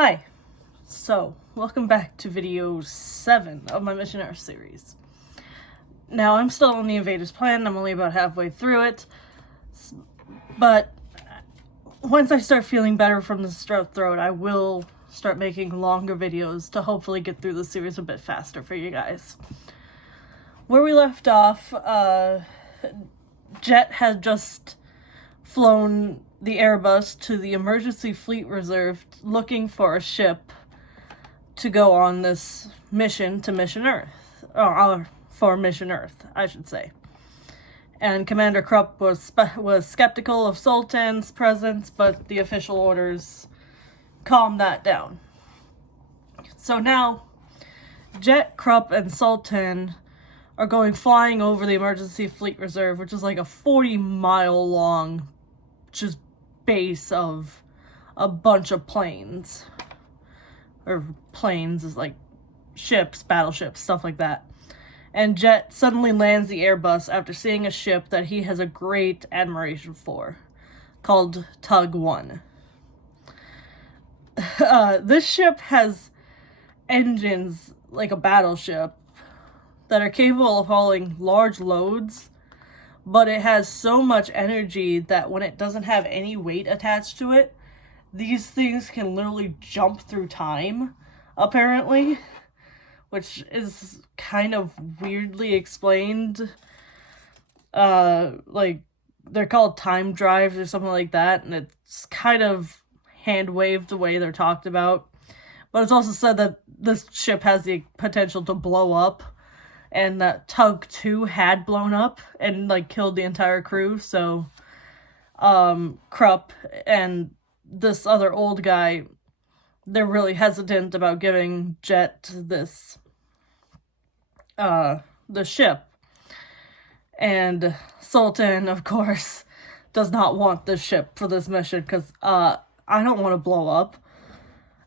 Hi, so welcome back to video 7 of my Mission Earth series. Now, I'm still on the Invaders Plan, I'm only about halfway through it, but once I start feeling better from the strep throat, I will start making longer videos to hopefully get through the series a bit faster for you guys. Where we left off, Jet had just flown the Airbus to the emergency fleet reserve looking for a ship to go on this mission to Mission Earth. For Mission Earth, I should say. And Commander Krupp was skeptical of Sultan's presence, but the official orders calmed that down. So now, Jet, Krupp, and Sultan are going flying over the emergency fleet reserve, which is like a 40-mile long just base of a bunch of planes. Or planes is like ships, battleships, stuff like that. And Jet suddenly lands the Airbus after seeing a ship that he has a great admiration for, called Tug 1. This ship has engines like a battleship that are capable of hauling large loads, but it has so much energy that when it doesn't have any weight attached to it, these things can literally jump through time, apparently, which is kind of weirdly explained. Like, they're called time drives or something like that, and it's kind of hand-waved the way they're talked about. But it's also said that this ship has the potential to blow up, and that Tug 2 had blown up and, like, killed the entire crew, so, Krupp and this other old guy, they're really hesitant about giving Jet this, the ship. And Sultan, of course, does not want this ship for this mission, because, I don't want to blow up.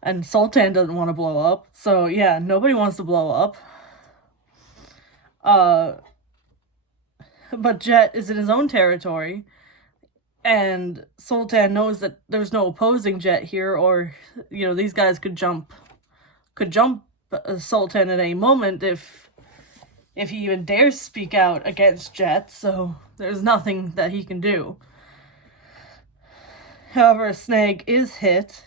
And Sultan doesn't want to blow up. So, yeah, nobody wants to blow up. But Jet is in his own territory, and Sultan knows that there's no opposing Jet here, or, you know, these guys could jump Sultan at any moment if he even dares speak out against Jet, so there's nothing that he can do. However, a snag is hit,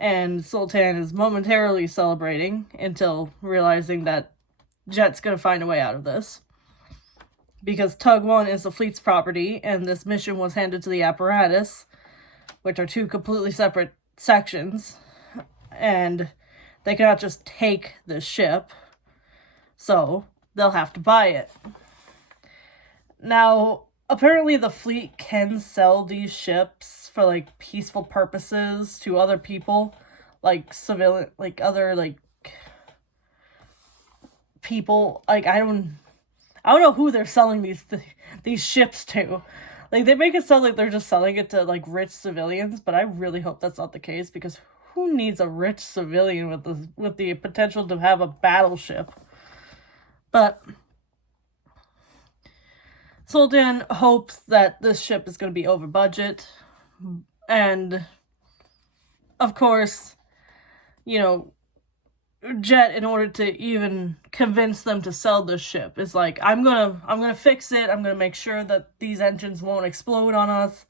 and Sultan is momentarily celebrating until realizing that Jet's gonna find a way out of this. Because Tug 1 is the fleet's property, and this mission was handed to the apparatus, which are two completely separate sections, and they cannot just take this ship, so they'll have to buy it. Now, apparently the fleet can sell these ships for, like, peaceful purposes to other people, like civilian, like, other, like, people. Like, I don't know who they're selling these ships to. Like, they make it sound like they're just selling it to, like, rich civilians, but I really hope that's not the case, because who needs a rich civilian with the potential to have a battleship? But Sultan hopes that this ship is going to be over budget, and of course, you know, Jet, in order to even convince them to sell this ship, is like, I'm gonna fix it, I'm gonna make sure that these engines won't explode on us.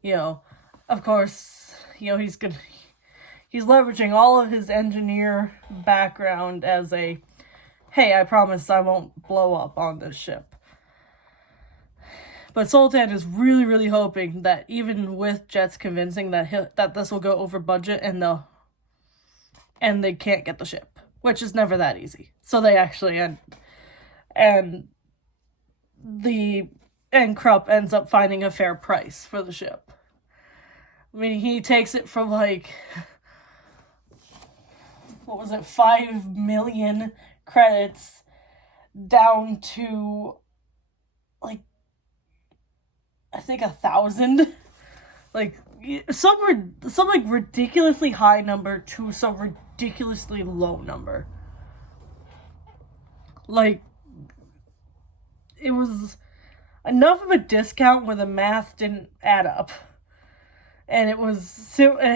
You know, of course, you know, he's leveraging all of his engineer background as a, hey, I promise I won't blow up on this ship. But Sultan is really, really hoping that even with Jet's convincing that this will go over budget, and they can't get the ship, which is never that easy. So they actually and Krupp ends up finding a fair price for the ship. I mean, he takes it from, like, what was it, 5 million credits down to, like, I think 1,000. Like, some like ridiculously high number to some ridiculously low number. Like, it was enough of a discount where the math didn't add up. And it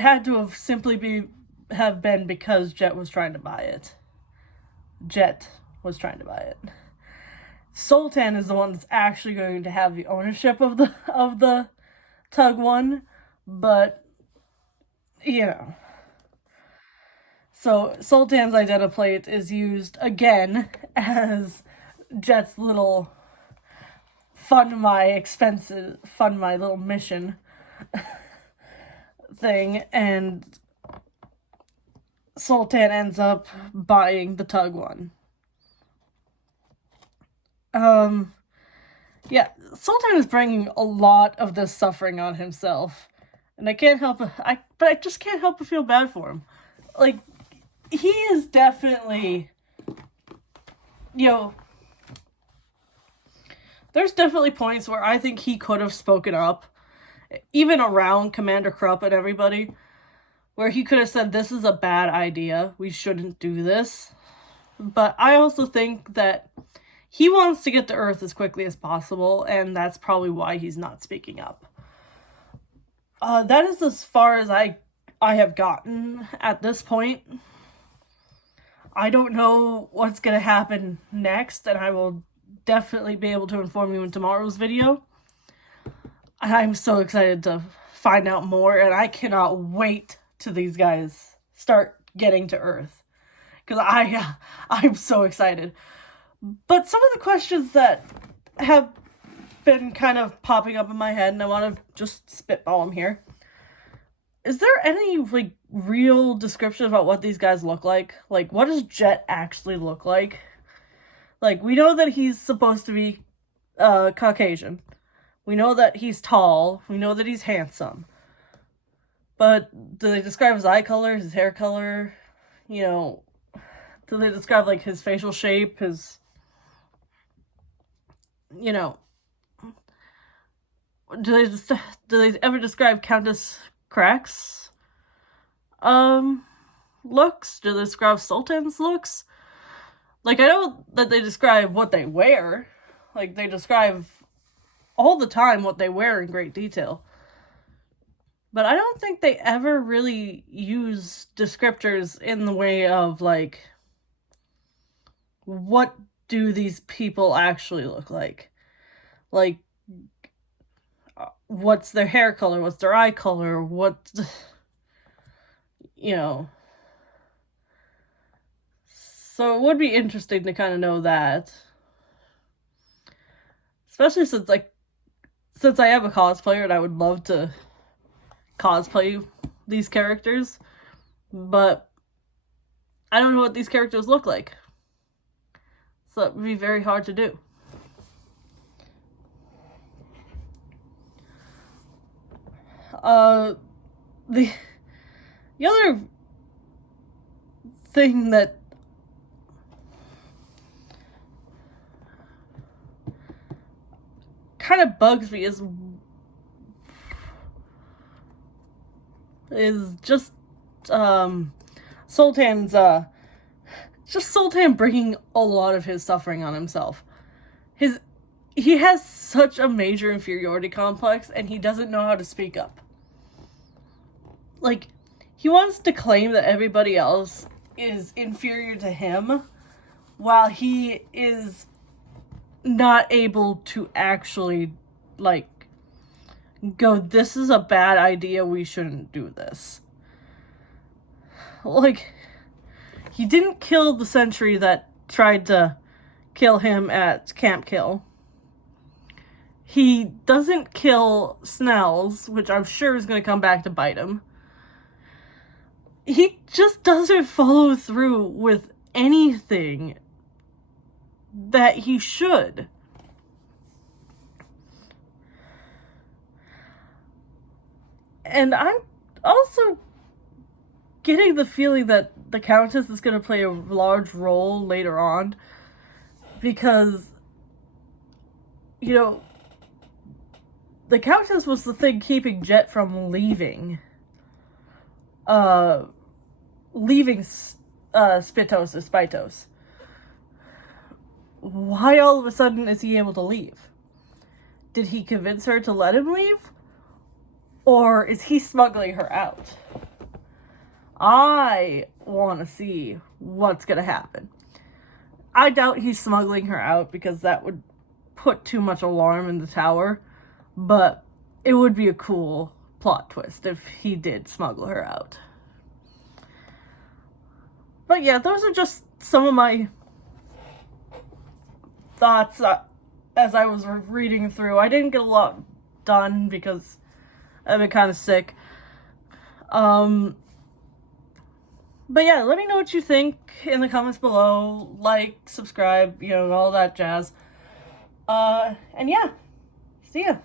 had to have simply have been because Jet was trying to buy it. Sultan is the one that's actually going to have the ownership of the Tug One, but you know. So Sultan's identiplate is used again as Jet's little fund my little mission thing, and Sultan ends up buying the Tug One. Yeah, Sultan is bringing a lot of this suffering on himself, and I just can't help but feel bad for him. Like, he is definitely, there's definitely points where I think he could have spoken up, even around Commander Krupp and everybody, where he could have said, this is a bad idea, we shouldn't do this. But I also think that he wants to get to Earth as quickly as possible, and that's probably why he's not speaking up. That is as far as I have gotten at this point. I don't know what's going to happen next, and I will definitely be able to inform you in tomorrow's video. I'm so excited to find out more, and I cannot wait till these guys start getting to Earth, because I'm so excited. But some of the questions that have been kind of popping up in my head, and I want to just spitball them here. Is there any, real description about what these guys look like? Like, what does Jet actually look like? Like, we know that he's supposed to be Caucasian. We know that he's tall. We know that he's handsome. But do they describe his eye color, his hair color? Do they describe, his facial shape, his... Do they ever describe Countess Crack's looks? Do they describe Sultan's looks? I know that they describe what they wear. They describe all the time what they wear in great detail. But I don't think they ever really use descriptors in the way of, what do these people actually look like? What's their hair color? What's their eye color? So it would be interesting to kind of know that. Especially since I am a cosplayer and I would love to cosplay these characters. But I don't know what these characters look like. So it would be very hard to do. The other thing that kind of bugs me is just Sultan's Sultan bringing a lot of his suffering on himself. He has such a major inferiority complex, and he doesn't know how to speak up. He wants to claim that everybody else is inferior to him, while he is not able to actually, go, this is a bad idea, we shouldn't do this. He didn't kill the sentry that tried to kill him at Camp Kill. He doesn't kill Snells, which I'm sure is going to come back to bite him. He just doesn't follow through with anything that he should. And I'm also getting the feeling that the Countess is going to play a large role later on, because, the Countess was the thing keeping Jet from leaving Spitos or Spitos. Why all of a sudden is he able to leave? Did he convince her to let him leave? Or is he smuggling her out? I want to see what's going to happen. I doubt he's smuggling her out because that would put too much alarm in the tower. But it would be a cool plot twist if he did smuggle her out. But yeah, those are just some of my thoughts as I was reading through. I didn't get a lot done because I've been kind of sick. But yeah, let me know what you think in the comments below. Like, subscribe, all that jazz. And yeah, see ya.